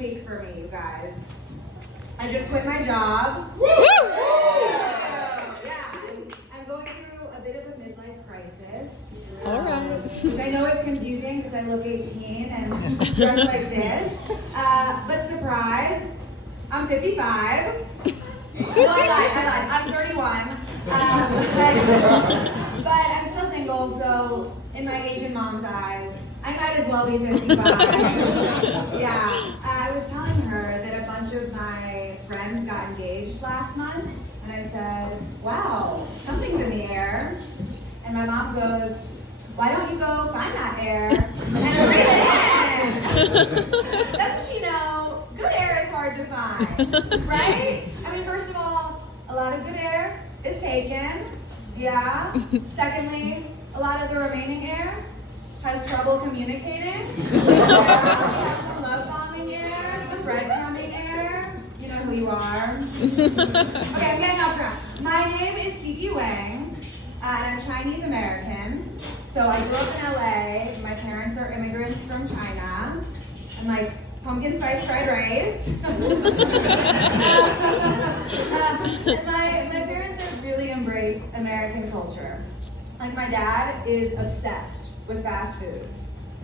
week for me, you guys. I just quit my job. Woo! Yeah, I'm going through a bit of a midlife crisis. All right. Which I know is confusing because I look 18 and dress like this. But surprise, I'm 55. No, I lied. I'm 31. But I'm still single, so in my Asian mom's eyes, I might as well be 55. Yeah, I was telling her that a bunch of my friends got engaged last month, and I said, wow, something's in the air. And my mom goes, why don't you go find that air and breathe it in? Doesn't she know, good air is hard to find, right? I mean, first of all, a lot of good air is taken, yeah. Secondly, a lot of the remaining air has trouble communicating. Yeah, we have some love bombing air, some breadcrumbing air. You know who you are. Okay, I'm getting off track. My name is Kiki Wang, and I'm Chinese American. So I grew up in LA. My parents are immigrants from China. I'm like pumpkin spice fried rice. And my parents have really embraced American culture. Like my dad is obsessed with fast food.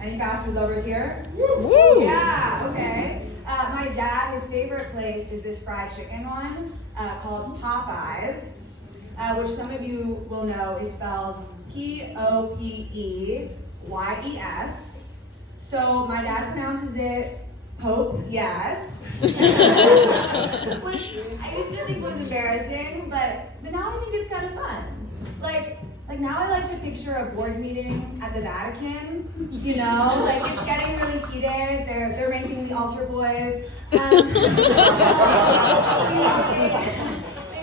Any fast food lovers here? Woo! Yeah, okay. My dad, his favorite place is this fried chicken one called Popeyes, which some of you will know is spelled Popeyes. So my dad pronounces it Pope, yes. Which I used to think was embarrassing, but now I think it's kind of fun. Like now I like to picture a board meeting at the Vatican, you know, like it's getting really heated, they're ranking the altar boys. They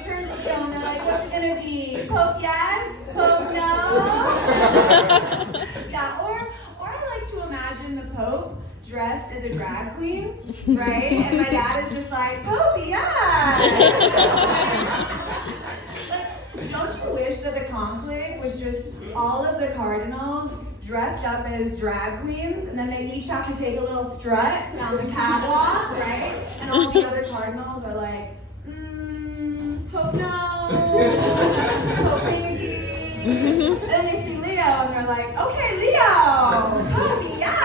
turn to the stone, they're like, what's it gonna be? Pope yes? Pope no? Yeah, or I like to imagine the Pope dressed as a drag queen, right? And my dad is just like, Pope yes! Like, don't you wish that the conclave was just all of the cardinals dressed up as drag queens, and then they each have to take a little strut down the catwalk, right? And all the other cardinals are like, Pope no, Pope maybe. And then they see Leo, and they're like, okay, Leo, Pope yeah.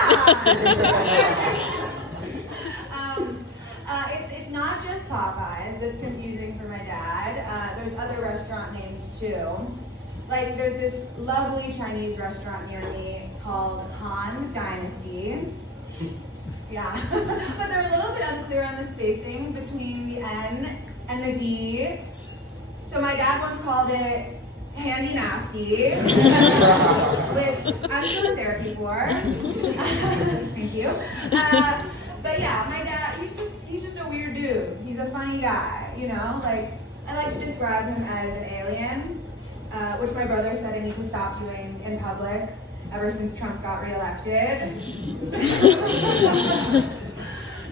It's not just Popeyes that's confusing for my dad. There's other restaurant names too. Like there's this lovely Chinese restaurant near me called Han Dynasty. Yeah, but they're a little bit unclear on the spacing between the N and the D. So my dad once called it Handy Nasty, which I'm still in therapy for. Thank you. But yeah, my dad, he's just a weird dude. He's a funny guy, you know? Like, I like to describe him as an alien, which my brother said I need to stop doing in public ever since Trump got reelected.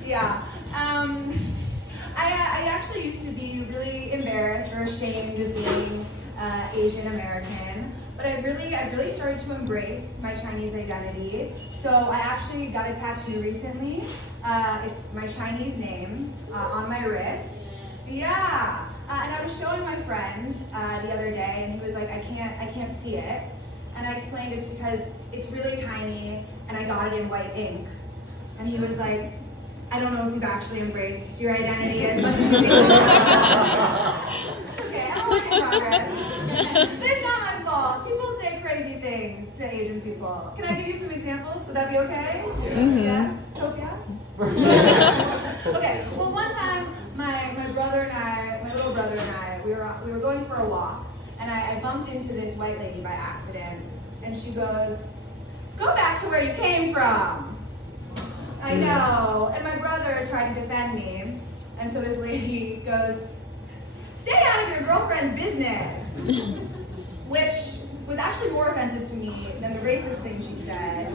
Yeah. I actually used to be really embarrassed or ashamed of being Asian American, but I've really started to embrace my Chinese identity. So I actually got a tattoo recently. It's my Chinese name on my wrist. Yeah, and I was showing my friend the other day, and he was like, I can't see it. And I explained it's because it's really tiny, and I got it in white ink. And he was like, I don't know if you've actually embraced your identity as much as you think. Okay, I'm a work in progress. But it's not my fault. People say crazy things to Asian people. Can I give you some examples? Would that be okay? Mm-hmm. Yes? Hope yes? Okay, well one time my little brother and I, we were going for a walk, and I bumped into this white lady by accident, and she goes, go back to where you came from. I know, and my brother tried to defend me, and so this lady goes, stay out of your girlfriend's business, which was actually more offensive to me than the racist thing she said,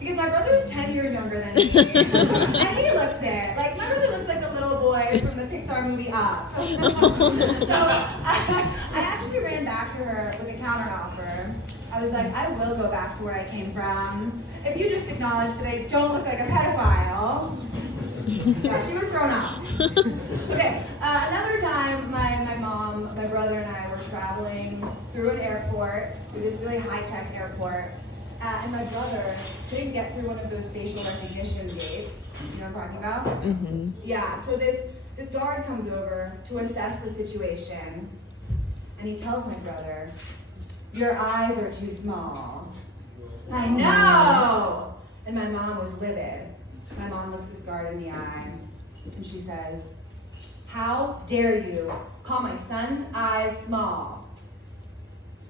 because my brother is 10 years younger than me, and he looks it. Like, my brother looks like a little boy from the Pixar movie Up. So I actually ran back to her with a counteroffer. I was like, I will go back to where I came from if you just acknowledge that I don't look like a pedophile. Yeah, she was thrown off. Okay, another time, my brother and I were traveling through an airport, through this really high-tech airport, and my brother didn't get through one of those facial recognition gates. You know what I'm talking about? Mm-hmm. Yeah, so this guard comes over to assess the situation, and he tells my brother, "Your eyes are too small." I know! And my mom was livid. My mom looks this guard in the eye, and she says, "How dare you call my son's eyes small?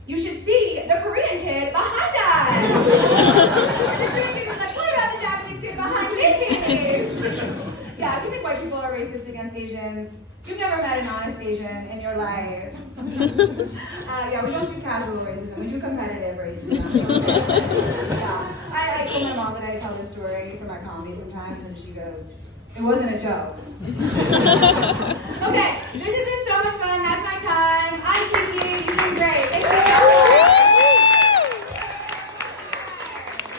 You should see the Korean kid behind us." And the Korean kid was like, "What about the Japanese kid behind me?" Yeah, if you think white people are racist against Asians, you've never met an honest Asian in your life. Yeah, we don't do casual racism, we do competitive racism. Yeah. I told my mom that I tell this story for my comedy sometimes, and she goes, "It wasn't a joke." Okay, this has been so much fun.